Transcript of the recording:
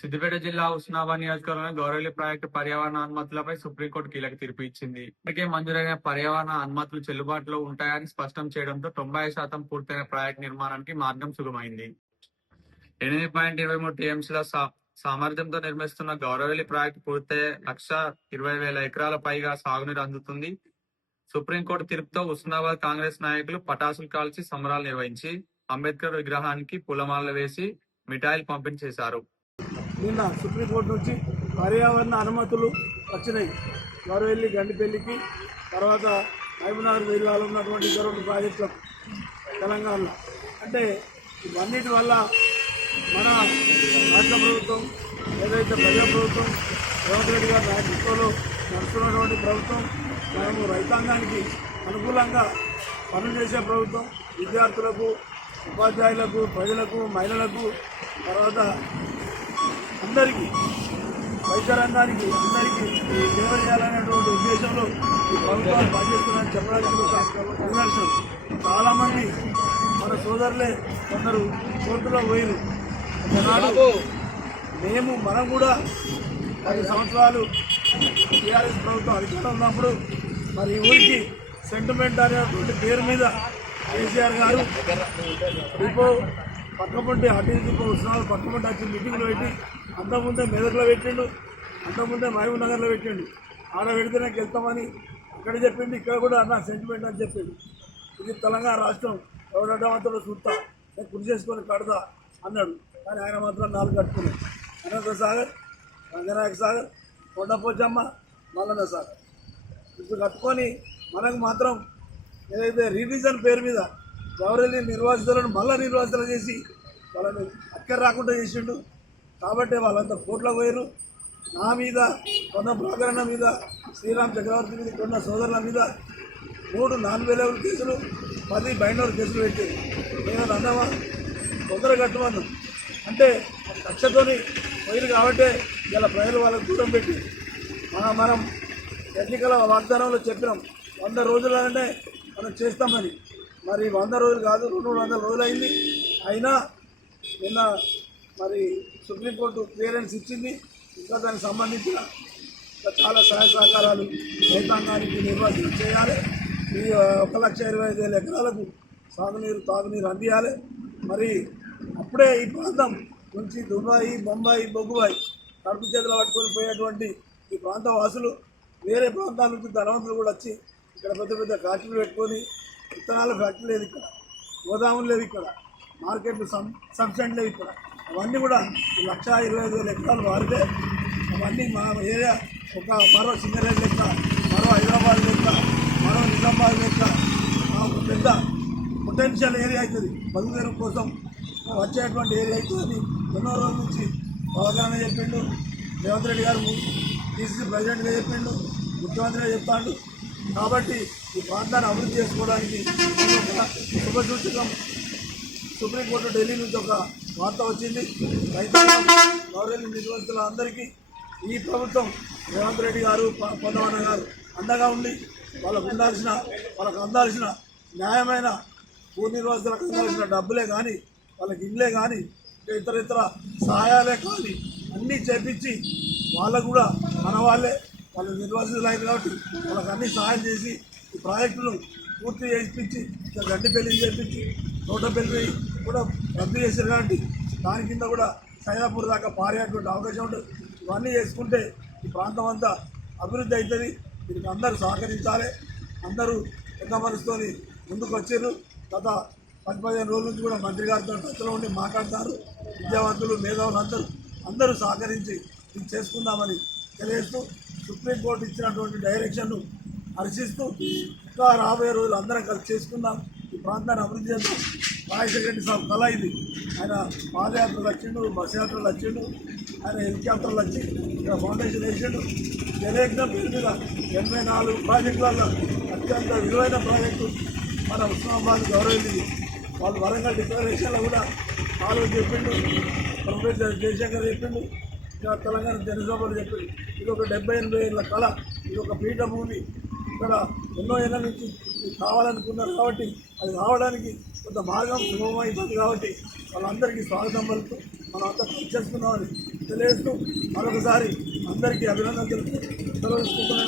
సిద్దిపేట జిల్లా హుస్నాబాద్ నియోజకవర్గంలో గౌరవల్లి ప్రాజెక్టు పర్యావరణ అనుమతులపై సుప్రీంకోర్టు కీలక తీర్పు ఇచ్చింది. ఇప్పటికే మంజూరైన పర్యావరణ అనుమతులు చెల్లుబాటులో ఉంటాయని స్పష్టం చేయడంతో 90% పూర్తయిన ప్రాజెక్టు నిర్మాణానికి మార్గం సుగమైంది. 8.23 టీఎంసీల సామర్థ్యంతో నిర్మిస్తున్న గౌరవల్లి ప్రాజెక్టు పూర్తయ్యే 1,20,000 ఎకరాల పైగా సాగునీరు అందుతుంది. సుప్రీంకోర్టు తీర్పుతో హుస్నాబాద్ కాంగ్రెస్ నాయకులు పటాసులు కాల్చి సంబరాలు నిర్వహించి అంబేద్కర్ విగ్రహానికి పూలమాలలు వేసి మిఠాయిలు పంపిణీ చేశారు. నిన్న సుప్రీంకోర్టు నుంచి పర్యావరణ అనుమతులు వచ్చినాయి. గౌరవల్లి గండిపల్లికి, తర్వాత మహబూబ్నగర్ జిల్లాలో ఉన్నటువంటి రెండు ప్రాజెక్టులకు తెలంగాణలో. అంటే ఇవన్నిటి వల్ల మన రాష్ట్ర ప్రభుత్వం ఏదైతే ప్రజా ప్రభుత్వం రేవంత్ రెడ్డి గారి నాయకత్వంలో నడుస్తున్నటువంటి ప్రభుత్వం, మనము రైతాంగానికి అనుకూలంగా పనులు చేసే ప్రభుత్వం, విద్యార్థులకు, ఉపాధ్యాయులకు, ప్రజలకు, మహిళలకు, తర్వాత అందరికీ, వైద్య రంగానికి అందరికీ సేవ చేయాలనేటువంటి ఉద్దేశంలో ఈ ప్రభుత్వాలు పనిచేస్తున్నారని చెప్పడానికి ఒక నిదర్శనం. చాలామంది మన సోదరులే కొందరు కోర్టులో పోయిరు. ఒకనాడు మనం కూడా 10 సంవత్సరాలు టీఆర్ఎస్ ప్రభుత్వం అధికారం ఉన్నప్పుడు మరి ఈ ఊరికి సెంటిమెంట్ అనేటువంటి పేరు మీద కేసీఆర్ గారు డిపో పక్కపంటి అటు డిపో ఉత్సవాలు పక్కపంటి వచ్చి మీటింగ్లు పెట్టి అంతకుముందే మెదక్లో పెట్టిండు, అంతకుముందే మహబూబ్ నగర్లో పెట్టిండు. ఆడ పెడితేనే వెళ్తామని అక్కడ చెప్పిండు, ఇక్కడ కూడా అన్న సెంటిమెంట్ అని చెప్పిండు. ఇది తెలంగాణ రాష్ట్రం ఎవరడ్డమంతలో చూస్తా, నేను కృషి చేసుకొని కడతా అన్నాడు. కానీ ఆయన మాత్రం 4 కట్టుకున్నాడు. అనంత సాగర్, రంగనాయక సాగర్, కొండపోచమ్మ, మల్లన్న సాగర్ ఇప్పుడు కట్టుకొని మనకు మాత్రం ఏదైతే రివిజన్ పేరు మీద గౌరవల్లి నిర్వాసితులను మళ్ళా నిర్వాసితులు చేసి వాళ్ళని అక్కర రాకుండా చేసిండు. కాబట్టి వాళ్ళంతా కోర్టులో పోయారు. నా మీద, కొన్న ప్రాకరణ మీద, శ్రీరామ్ చక్రవర్తి మీద, కొన్న సోదరుల మీద 3 నాన్-అవైలబుల్ కేసులు, 10 బైండర్ కేసులు పెట్టారు. నేను అన్నమా తొందర కట్టమన్నాం అంటే కక్షతోని పోయిరు. కాబట్టి ఇలా ప్రజలు వాళ్ళకు దూరం పెట్టి మనం ఎన్నికల వాగ్దానంలో చెప్పినాం 100 రోజులనే మనం చేస్తామని. మరి 100 రోజులు కాదు, 200 రోజులు అయింది. అయినా నిన్న మరి సుప్రీంకోర్టు క్లియరెన్స్ ఇచ్చింది. ఇంకా దానికి సంబంధించిన చాలా సహాయ సహకారాలు రైతాంగానికి నిర్వాహణ చేయాలి. ఈ 1,25,000 ఎకరాలకు సాగునీరు, తాగునీరు అందియాలి. మరి అప్పుడే ఈ ప్రాంతం నుంచి దుబాయ్, బొంబాయి, బొగ్గుబాయి కడుపు చేతులు పట్టుకొని పోయేటువంటి ఈ ప్రాంత వాసులు వేరే ప్రాంతాల నుంచి ధనవంతులు కూడా వచ్చి ఇక్కడ పెద్ద పెద్ద ఫ్యాక్టరీలు పెట్టుకొని, విత్తనాల ఫ్యాక్టరీ లేదు ఇక్కడ, గోదాములు లేవు ఇక్కడ, మార్కెట్లు సబ్సిడెంట్ లేవు ఇక్కడ. అవన్నీ కూడా 1,25,000 ఎకరాలు వారితే అవన్నీ మా ఏరియా ఒక మరో సింగరేజ్ లెక్క, మరో హైదరాబాద్ లెక్క, మరో నిజామాబాద్ లెక్క ఒక పెద్ద పొటెన్షియల్ ఏరియా అవుతుంది. బతుకుదెరువు కోసం వచ్చేటువంటి ఏరియా అవుతుందని ఎన్నో రోజుల నుంచి అవగాహన చెప్పిండు. రేవంత్ రెడ్డి గారు డీసీసీ ప్రెసిడెంట్గా చెప్పిండు, ముఖ్యమంత్రిగా చెప్తాడు. కాబట్టి ఈ ప్రాంతాన్ని అభివృద్ధి చేసుకోవడానికి శుభసూచకం సుప్రీంకోర్టు ఢిల్లీ నుంచి ఒక వార్త వచ్చింది. రైతాంగం, గౌరవల్లి నిర్వాసితుల అందరికీ ఈ ప్రభుత్వం రేవంత్ రెడ్డి గారు, పొన్నవన్న గారు అండగా ఉండి వాళ్ళకు అందాల్సిన న్యాయమైన భూ నిర్వాసితులకు అందాల్సిన డబ్బులే కానీ, వాళ్ళకి ఇళ్ళే కానీ, ఇతర సహాయాలే కానీ అన్నీ చేపించి వాళ్ళకు కూడా మన వాళ్ళే వాళ్ళు నిర్వాసితులు అయింది కాబట్టి వాళ్ళకి అన్నీ సహాయం చేసి ఈ ప్రాజెక్టును పూర్తి చేయించి గడ్డిపల్లి చేయించి తోటపల్లి కూడా రద్దు చేశారు. కాబట్టి దాని కింద కూడా సైదాపూర్ దాకా పారేటువంటి అవకాశం ఉంటుంది. ఇవన్నీ చేసుకుంటే ఈ ప్రాంతం అంతా అభివృద్ధి అవుతుంది. దీనికి అందరూ సహకరించాలి. అందరూ పెద్ద మనసుతోని ముందుకు వచ్చారు. గత 10-15 రోజుల నుంచి కూడా మంత్రి గారితో టచ్లో ఉండి మాట్లాడతారు. విద్యావంతులు, మేధావులు అందరూ సహకరించి ఇది చేసుకుందామని తెలియజేస్తూ సుప్రీంకోర్టు ఇచ్చినటువంటి డైరెక్షన్ను హర్షిస్తూ ఇంకా రాబోయే రోజులు అందరం కలిసి చేసుకుందాం, ఈ ప్రాంతాన్ని అభివృద్ధి చేద్దాం. రాజశేఖర రెడ్డి సాబ్ కళ ఇది. ఆయన పాదయాత్రలు వచ్చిండు, బస్ యాత్రలు వచ్చిండు, ఆయన హెలికాప్టర్లు వచ్చి ఇక్కడ ఫౌండేషన్ వేసిండు. జలయజ్ఞం పేరు మీద 84 ప్రాజెక్టులలో అత్యంత విలువైన ప్రాజెక్టు మన హుస్నాబాద్ గౌరవల్లి. వాళ్ళు వరంగల్ డిక్లరేషన్లో కూడా వాళ్ళు చెప్పిండు, ప్రొఫెసర్ జయశంకర్ చెప్పిండు, ఇంకా తెలంగాణ జనసభలు చెప్పిండు. ఇది ఒక 70-80 ఏళ్ళ కళ, ఇది ఒక పీఠభూమి. ఇక్కడ ఎన్నో ఏళ్ళ నుంచి కావాలనుకున్నారు కాబట్టి అది రావడానికి కొంత మార్గం సులభమైపోతుంది. కాబట్టి వాళ్ళందరికీ స్వాగతం పలుకుతూ మనం అంతా పనిచేస్తున్నామని తెలియజేస్తూ మరొకసారి అందరికీ అభినందనలు తెలుపుతూ సెలవు తీసుకుంటున్నాను.